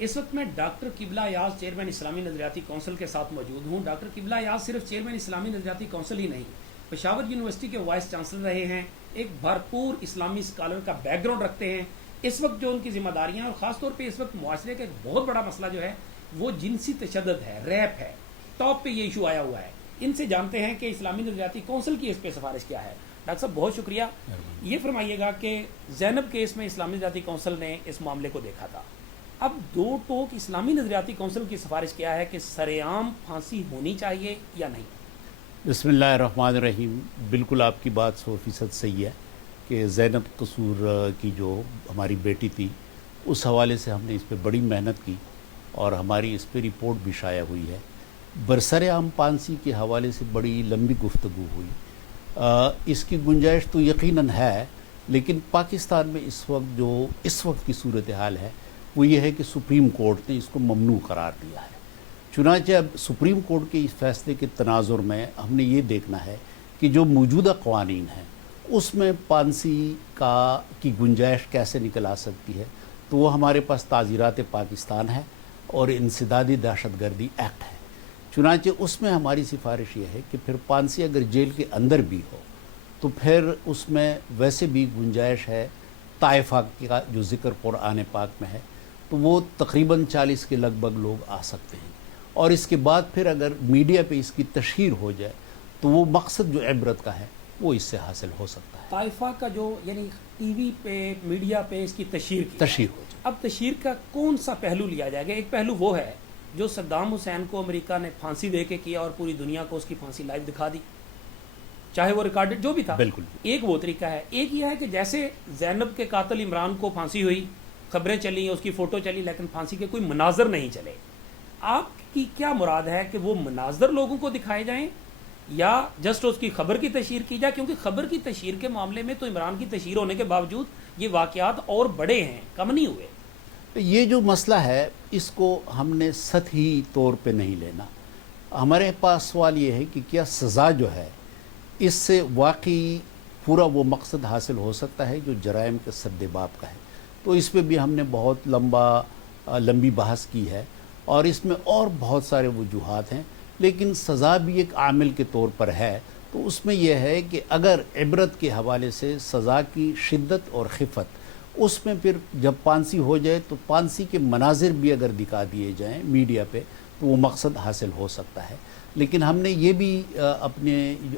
اس وقت میں ڈاکٹر قبلہ ایاز چیئرمین اسلامی نظریاتی کونسل کے ساتھ موجود ہوں. ڈاکٹر قبلہ ایاز صرف چیئرمین اسلامی نظریاتی کونسل ہی نہیں، پشاور یونیورسٹی کے وائس چانسلر رہے ہیں، ایک بھرپور اسلامی اسکالر کا بیک گراؤنڈ رکھتے ہیں. اس وقت جو ان کی ذمہ داریاں، اور خاص طور پہ اس وقت معاشرے کا ایک بہت بڑا مسئلہ جو ہے وہ جنسی تشدد ہے، ریپ ہے، ٹاپ پہ یہ ایشو آیا ہوا ہے. ان سے جانتے ہیں کہ اسلامی نظریاتی کونسل کی اس پہ سفارش کیا ہے. ڈاکٹر صاحب بہت شکریہ. یہ فرمائیے گا کہ زینب کیس میں اسلامی نظریاتی کونسل نے اس معاملے کو دیکھا تھا. اب دو ٹوک اسلامی نظریاتی کونسل کی سفارش کیا ہے کہ سر عام پھانسی ہونی چاہیے یا نہیں؟ بسم اللہ الرحمن الرحیم. بالکل آپ کی بات 100% صحیح ہے کہ زینب قصور کی جو ہماری بیٹی تھی، اس حوالے سے ہم نے اس پہ بڑی محنت کی اور ہماری اس پہ رپورٹ بھی شائع ہوئی ہے. برسر عام پھانسی کے حوالے سے بڑی لمبی گفتگو ہوئی. اس کی گنجائش تو یقیناً ہے، لیکن پاکستان میں اس وقت کی صورتحال ہے وہ یہ ہے کہ سپریم کورٹ نے اس کو ممنوع قرار دیا ہے. چنانچہ اب سپریم کورٹ کے اس فیصلے کے تناظر میں ہم نے یہ دیکھنا ہے کہ جو موجودہ قوانین ہیں اس میں پھانسی کی گنجائش کیسے نکل آ سکتی ہے. تو وہ ہمارے پاس تعزیرات پاکستان ہے اور انسدادی دہشت گردی ایکٹ ہے. چنانچہ اس میں ہماری سفارش یہ ہے کہ پھر پھانسی اگر جیل کے اندر بھی ہو تو پھر اس میں ویسے بھی گنجائش ہے. طائفہ کا جو ذکر قرآن پاک میں ہے تو وہ تقریباً 40 کے لگ بھگ لوگ آ سکتے ہیں، اور اس کے بعد پھر اگر میڈیا پہ اس کی تشہیر ہو جائے تو وہ مقصد جو عبرت کا ہے وہ اس سے حاصل ہو سکتا ہے. طائفہ کا جو یعنی ٹی وی پہ میڈیا پہ اس کی تشہیر ہو جائے. اب تشہیر کا کون سا پہلو لیا جائے گا؟ ایک پہلو وہ ہے جو صدام حسین کو امریکہ نے پھانسی دے کے کیا اور پوری دنیا کو اس کی پھانسی لائیو دکھا دی، چاہے وہ ریکارڈڈ جو بھی تھا. بالکل. ایک وہ طریقہ ہے. ایک یہ ہے کہ جیسے زینب کے قاتل عمران کو پھانسی ہوئی، خبریں چلی، اس کی فوٹو چلی، لیکن پھانسی کے کوئی مناظر نہیں چلے. آپ کی کیا مراد ہے کہ وہ مناظر لوگوں کو دکھائے جائیں یا جسٹ اس کی خبر کی تشہیر کی جائے؟ کیونکہ خبر کی تشہیر کے معاملے میں تو عمران کی تشہیر ہونے کے باوجود یہ واقعات اور بڑے ہیں، کم نہیں ہوئے. یہ جو مسئلہ ہے اس کو ہم نے سطحی طور پہ نہیں لینا. ہمارے پاس سوال یہ ہے کہ کیا سزا جو ہے اس سے واقعی پورا وہ مقصد حاصل ہو سکتا ہے جو جرائم کے سدباب کا ہے. تو اس پہ بھی ہم نے بہت لمبی بحث کی ہے اور اس میں اور بہت سارے وجوہات ہیں، لیکن سزا بھی ایک عامل کے طور پر ہے. تو اس میں یہ ہے کہ اگر عبرت کے حوالے سے سزا کی شدت اور خفت، اس میں پھر جب پھانسی ہو جائے تو پھانسی کے مناظر بھی اگر دکھا دیے جائیں میڈیا پہ تو وہ مقصد حاصل ہو سکتا ہے. لیکن ہم نے یہ بھی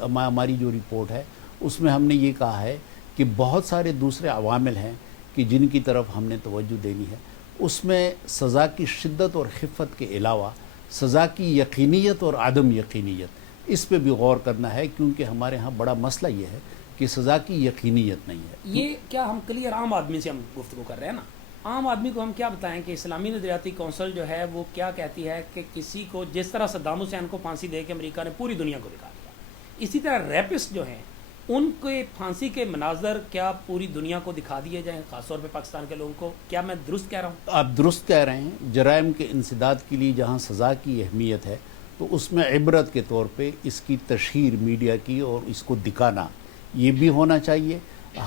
ہماری جو رپورٹ ہے اس میں ہم نے یہ کہا ہے کہ بہت سارے دوسرے عوامل ہیں کہ جن کی طرف ہم نے توجہ دینی ہے. اس میں سزا کی شدت اور خفت کے علاوہ سزا کی یقینیت اور عدم یقینیت، اس پہ بھی غور کرنا ہے، کیونکہ ہمارے ہاں بڑا مسئلہ یہ ہے کہ سزا کی یقینیت نہیں ہے. یہ کیا ہم کلیئر عام آدمی سے ہم گفتگو کر رہے ہیں نا، عام آدمی کو ہم کیا بتائیں کہ اسلامی نظریاتی کونسل جو ہے وہ کیا کہتی ہے کہ کسی کو جس طرح صدام حسین کو پھانسی دے کے امریکہ نے پوری دنیا کو دکھا دیا، اسی طرح ریپسٹ جو ہیں ان کے پھانسی کے مناظر کیا پوری دنیا کو دکھا دیے جائیں، خاص طور پہ پاکستان کے لوگوں کو؟ کیا میں درست کہہ رہا ہوں؟ آپ درست کہہ رہے ہیں. جرائم کے انسداد کے لیے جہاں سزا کی اہمیت ہے تو اس میں عبرت کے طور پہ اس کی تشہیر میڈیا کی اور اس کو دکھانا یہ بھی ہونا چاہیے.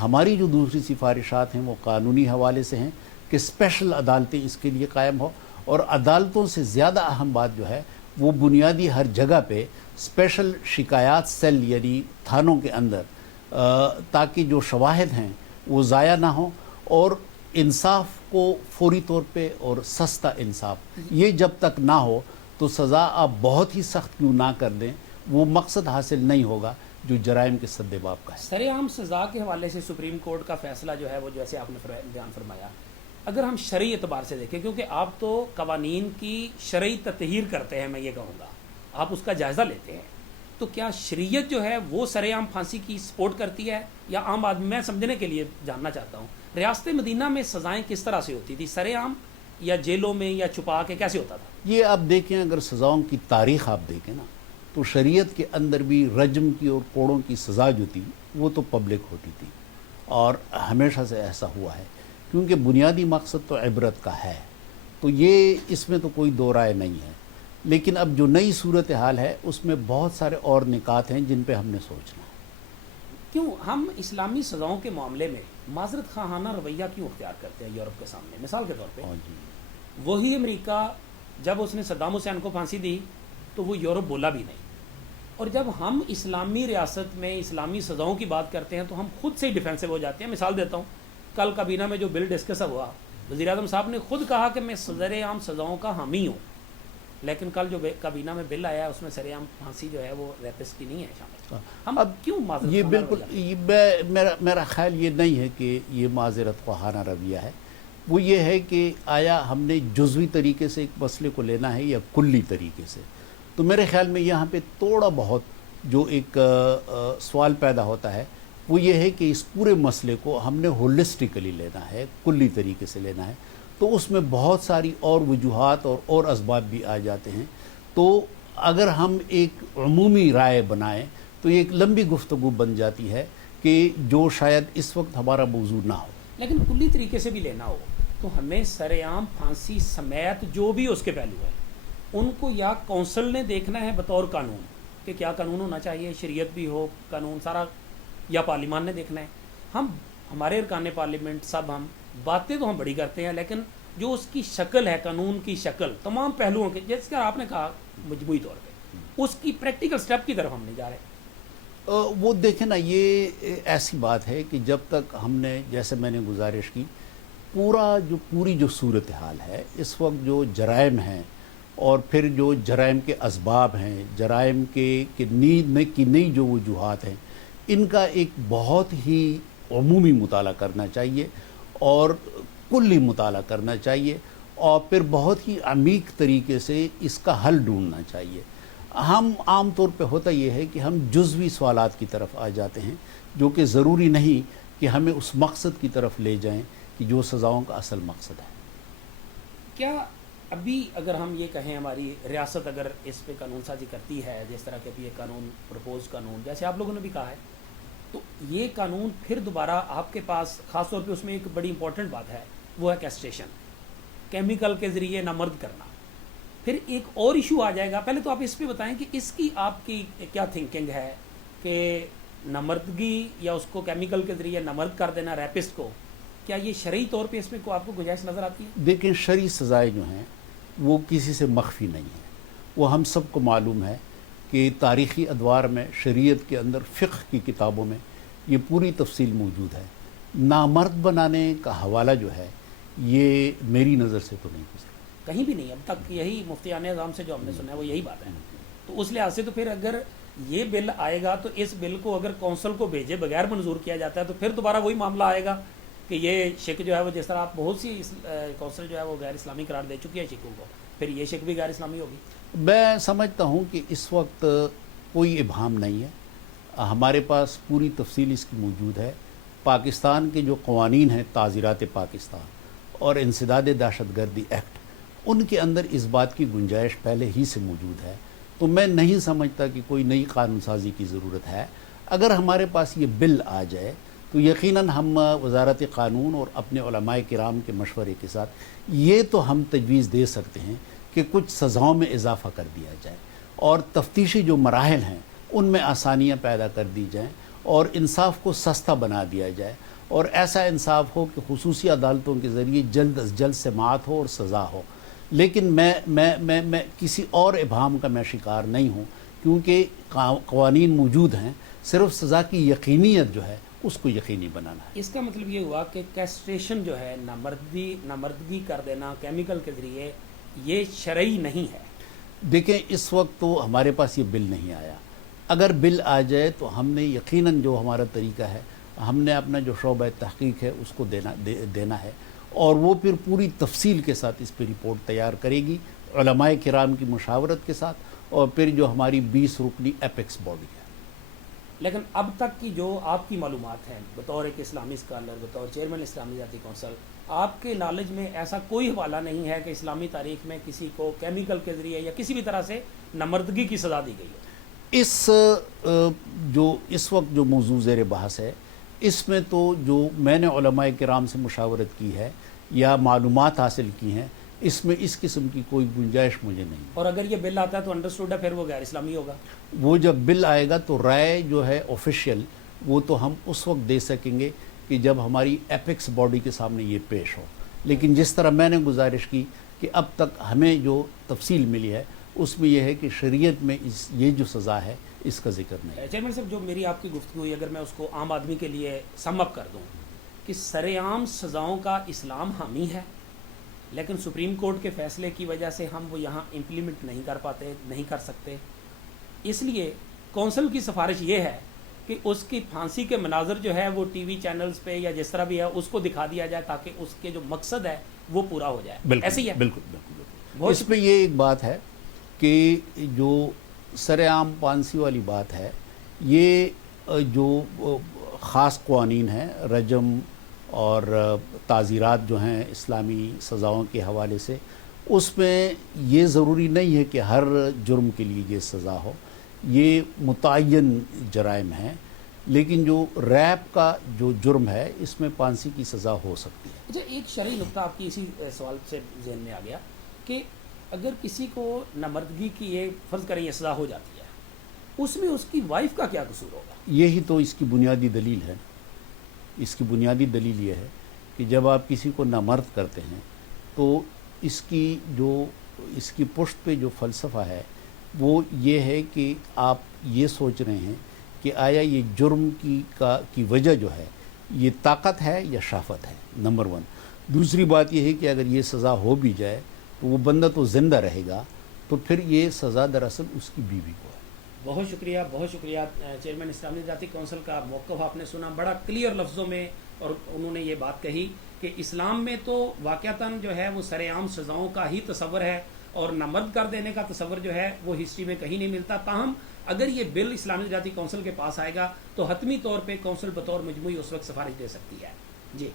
ہماری جو دوسری سفارشات ہیں وہ قانونی حوالے سے ہیں کہ اسپیشل عدالتیں اس کے لیے قائم ہو، اور عدالتوں سے زیادہ اہم بات جو ہے وہ بنیادی ہر جگہ پہ اسپیشل شکایات سیل یعنی تھانوں کے اندر، تاکہ جو شواہد ہیں وہ ضائع نہ ہوں اور انصاف کو فوری طور پہ اور سستا انصاف یہ جب تک نہ ہو تو سزا آپ بہت ہی سخت کیوں نہ کر دیں وہ مقصد حاصل نہیں ہوگا جو جرائم کے سدباب کا ہے. سر عام سزا کے حوالے سے سپریم کورٹ کا فیصلہ جو ہے وہ جیسے آپ نے بیان فرمایا، اگر ہم شرعی اعتبار سے دیکھیں، کیونکہ آپ تو قوانین کی شرعی تطہیر کرتے ہیں، میں یہ کہوں گا آپ اس کا جائزہ لیتے ہیں، تو کیا شریعت جو ہے وہ سر عام پھانسی کی سپورٹ کرتی ہے یا عام آدمی؟ میں سمجھنے کے لیے جاننا چاہتا ہوں ریاست مدینہ میں سزائیں کس طرح سے ہوتی تھی، سر عام یا جیلوں میں یا چھپا کے کیسے ہوتا تھا؟ یہ آپ دیکھیں، اگر سزاؤں کی تاریخ آپ دیکھیں نا تو شریعت کے اندر بھی رجم کی اور کوڑوں کی سزا جو تھی وہ تو پبلک ہوتی تھی، اور ہمیشہ سے ایسا ہوا ہے کیونکہ بنیادی مقصد تو عبرت کا ہے. تو یہ اس میں تو کوئی دو رائے نہیں ہے. لیکن اب جو نئی صورتحال ہے اس میں بہت سارے اور نکات ہیں جن پہ ہم نے سوچنا ہے. کیوں ہم اسلامی سزاؤں کے معاملے میں معذرت خواہانہ رویہ کیوں اختیار کرتے ہیں یورپ کے سامنے؟ مثال کے طور پہ وہی امریکہ جب اس نے صدام حسین کو پھانسی دی تو وہ یورپ بولا بھی نہیں. اور جب ہم اسلامی ریاست میں اسلامی سزاؤں کی بات کرتے ہیں تو ہم خود سے ہی ڈیفینسو ہو جاتے ہیں. مثال دیتا ہوں, کل کابینہ میں جو بل ڈسکس ہوا, وزیر اعظم صاحب نے خود کہا کہ میں سر عام سزاؤں کا حامی ہوں, لیکن کل جو کابینہ میں بل آیا اس میں سر عام پھانسی جو ہے وہ ریپس کی نہیں ہے شامل. ہم اب کیوں معذرت یہ خانہ بالکل رویہ؟ میرا خیال یہ نہیں ہے کہ یہ معذرت خواہانہ رویہ ہے. وہ یہ ہے کہ آیا ہم نے جزوی طریقے سے ایک مسئلے کو لینا ہے یا کلی طریقے سے. تو میرے خیال میں یہاں پہ تھوڑا بہت جو ایک سوال پیدا ہوتا ہے وہ یہ ہے کہ اس پورے مسئلے کو ہم نے ہولسٹیکلی لینا ہے, کلی طریقے سے لینا ہے. تو اس میں بہت ساری اور وجوہات اور اسباب بھی آ جاتے ہیں. تو اگر ہم ایک عمومی رائے بنائیں تو یہ ایک لمبی گفتگو بن جاتی ہے کہ جو شاید اس وقت ہمارا موضوع نہ ہو. لیکن کلی طریقے سے بھی لینا ہو تو ہمیں سر عام پھانسی سمیت جو بھی اس کے پہلو ہیں ان کو یا کونسل نے دیکھنا ہے بطور قانون کہ کیا قانون ہونا چاہیے, شریعت بھی ہو قانون سارا, یا پارلیمان نے دیکھنا ہے. ہمارے ارکان پارلیمنٹ سب ہم باتیں تو ہم بڑی کرتے ہیں لیکن جو اس کی شکل ہے, قانون کی شکل تمام پہلوؤں کے, جیسے کہ آپ نے کہا مجموعی طور پہ اس کی پریکٹیکل سٹیپ کی طرف ہم نہیں جا رہے. وہ دیکھیں نا, یہ ایسی بات ہے کہ جب تک ہم نے, جیسے میں نے گزارش کی, پوری جو صورتحال ہے اس وقت, جو جرائم ہیں اور پھر جو جرائم کے اسباب ہیں, جرائم کی نئی جو وجوہات ہیں, ان کا ایک بہت ہی عمومی مطالعہ کرنا چاہیے اور کلی مطالعہ کرنا چاہیے اور پھر بہت ہی عمیق طریقے سے اس کا حل ڈھونڈنا چاہیے. ہم عام طور پہ ہوتا یہ ہے کہ ہم جزوی سوالات کی طرف آ جاتے ہیں جو کہ ضروری نہیں کہ ہمیں اس مقصد کی طرف لے جائیں کہ جو سزاؤں کا اصل مقصد ہے. کیا ابھی اگر ہم یہ کہیں ہماری ریاست اگر اس پہ قانون سازی کرتی ہے, جس طرح کہ ابھی یہ قانون پرپوز قانون جیسے آپ لوگوں نے بھی کہا ہے, تو یہ قانون پھر دوبارہ آپ کے پاس, خاص طور پہ اس میں ایک بڑی امپورٹنٹ بات ہے, وہ ہے کیسٹریشن, کیمیکل کے ذریعے نامرد کرنا. پھر ایک اور ایشو آ جائے گا. پہلے تو آپ اس پہ بتائیں کہ اس کی آپ کی کیا تھنکنگ ہے کہ نامردگی یا اس کو کیمیکل کے ذریعے نامرد کر دینا ریپسٹ کو, کیا یہ شرعی طور پہ اس میں کو آپ کو گنجائش نظر آتی ہے؟ دیکھیں, شرعی سزائیں جو ہیں وہ کسی سے مخفی نہیں ہیں. وہ ہم سب کو معلوم ہے کہ تاریخی ادوار میں, شریعت کے اندر, فقہ کی کتابوں میں یہ پوری تفصیل موجود ہے. نامرد بنانے کا حوالہ جو ہے یہ میری نظر سے تو نہیں گزرا, کہیں بھی نہیں اب تک. یہی مفتیان اعظام سے جو ہم نے سنا ہے وہ یہی بات ہے. تو اس لحاظ سے تو پھر اگر یہ بل آئے گا تو اس بل کو اگر کونسل کو بھیجے بغیر منظور کیا جاتا ہے تو پھر دوبارہ وہی معاملہ آئے گا کہ یہ شک جو ہے وہ, جس طرح آپ بہت سی کونسل جو ہے وہ غیر اسلامی قرار دے چکی ہے شکوں کو, پھر یہ شک بھی غیر اسلامی ہوگی. میں سمجھتا ہوں کہ اس وقت کوئی ابہام نہیں ہے. ہمارے پاس پوری تفصیل اس کی موجود ہے. پاکستان کے جو قوانین ہیں, تعزیرات پاکستان اور انسداد دہشت گردی ایکٹ, ان کے اندر اس بات کی گنجائش پہلے ہی سے موجود ہے. تو میں نہیں سمجھتا کہ کوئی نئی قانون سازی کی ضرورت ہے. اگر ہمارے پاس یہ بل آ جائے تو یقیناً ہم وزارت قانون اور اپنے علماء کرام کے مشورے کے ساتھ یہ تو ہم تجویز دے سکتے ہیں کہ کچھ سزاؤں میں اضافہ کر دیا جائے اور تفتیشی جو مراحل ہیں ان میں آسانیاں پیدا کر دی جائیں اور انصاف کو سستا بنا دیا جائے اور ایسا انصاف ہو کہ خصوصی عدالتوں کے ذریعے جلد از جلد سماعت ہو اور سزا ہو. لیکن میں کسی اور ابہام کا میں شکار نہیں ہوں کیونکہ قوانین موجود ہیں. صرف سزا کی یقینیت جو ہے اس کو یقینی بنانا ہے. اس کا مطلب یہ ہوا کہ کیسٹریشن جو ہے, نامردگی کر دینا کیمیکل کے ذریعے, یہ شرعی نہیں ہے. دیکھیں, اس وقت تو ہمارے پاس یہ بل نہیں آیا. اگر بل آ جائے تو ہم نے یقیناً جو ہمارا طریقہ ہے, ہم نے اپنا جو شعبہ تحقیق ہے اس کو دینا ہے اور وہ پھر پوری تفصیل کے ساتھ اس پہ رپورٹ تیار کرے گی علماء کرام کی مشاورت کے ساتھ اور پھر جو ہماری 20 رکنی ایپیکس باڈی ہے. لیکن اب تک کی جو آپ کی معلومات ہیں بطور ایک اسلامی اسکالر, بطور چیئرمین اسلامی ذاتی کونسل, آپ کے نالج میں ایسا کوئی حوالہ نہیں ہے کہ اسلامی تاریخ میں کسی کو کیمیکل کے ذریعے یا کسی بھی طرح سے نامردگی کی سزا دی گئی ہے؟ اس وقت جو موضوع زیر بحث ہے اس میں تو جو میں نے علماء کرام سے مشاورت کی ہے یا معلومات حاصل کی ہیں, اس میں اس قسم کی کوئی گنجائش مجھے نہیں. اور اگر یہ بل آتا ہے تو انڈرسٹوڈ ہے پھر وہ غیر اسلامی ہوگا. وہ جب بل آئے گا تو رائے جو ہے آفیشیل وہ تو ہم اس وقت دے سکیں گے کہ جب ہماری ایپیکس باڈی کے سامنے یہ پیش ہو. لیکن جس طرح میں نے گزارش کی کہ اب تک ہمیں جو تفصیل ملی ہے اس میں یہ ہے کہ شریعت میں یہ جو سزا ہے اس کا ذکر نہیں ہے۔ چیئرمین صاحب، جو میری آپ کی گفتگو ہوئی، اگر میں اس کو عام آدمی کے لیے سم اپ کر دوں کہ سر عام سزاؤں کا اسلام حامی ہے، لیکن سپریم کورٹ کے فیصلے کی وجہ سے ہم وہ یہاں امپلیمنٹ نہیں کر پاتے، نہیں کر سکتے، اس لیے کونسل کی سفارش یہ ہے کہ اس کی پھانسی کے مناظر جو ہے وہ ٹی وی چینلز پہ یا جس طرح بھی ہے اس کو دکھا دیا جائے تاکہ اس کے جو مقصد ہے وہ پورا ہو جائے۔ بالکل ایسے ہی ہے؟ بالکل بالکل۔ اس میں یہ ایک بات ہے کہ جو سر عام پھانسی والی بات ہے، یہ جو خاص قوانین ہیں رجم اور تعزیرات جو ہیں اسلامی سزاؤں کے حوالے سے، اس میں یہ ضروری نہیں ہے کہ ہر جرم کے لیے یہ سزا ہو، یہ متعین جرائم ہیں، لیکن جو ریپ کا جو جرم ہے اس میں پھانسی کی سزا ہو سکتی ہے۔ اچھا، ایک شرعی نقطہ آپ کی اسی سوال سے ذہن میں آ گیا کہ اگر کسی کو نامردگی کی یہ فرض کریں یہ سزا ہو جاتی ہے، اس میں اس کی وائف کا کیا قصور ہوگا؟ یہی تو اس کی بنیادی دلیل ہے۔ اس کی بنیادی دلیل یہ ہے کہ جب آپ کسی کو نامرد کرتے ہیں تو اس کی پشت پہ جو فلسفہ ہے وہ یہ ہے کہ آپ یہ سوچ رہے ہیں کہ آیا یہ جرم کی وجہ جو ہے یہ طاقت ہے یا شہوت ہے، نمبر 1۔ دوسری بات یہ ہے کہ اگر یہ سزا ہو بھی جائے تو وہ بندہ تو زندہ رہے گا، تو پھر یہ سزا دراصل اس کی بیوی کو ہے۔ بہت شکریہ، بہت شکریہ چیئرمین اسلامی نظریاتی کونسل کا موقف آپ نے سنا بڑا کلیئر لفظوں میں، اور انہوں نے یہ بات کہی کہ اسلام میں تو واقعتاً جو ہے وہ سر عام سزاؤں کا ہی تصور ہے، اور نامرد کر دینے کا تصور جو ہے وہ ہسٹری میں کہیں نہیں ملتا۔ تاہم اگر یہ بل اسلامی نظریاتی کونسل کے پاس آئے گا تو حتمی طور پہ کونسل بطور مجموعی اس وقت سفارش دے سکتی ہے۔ جی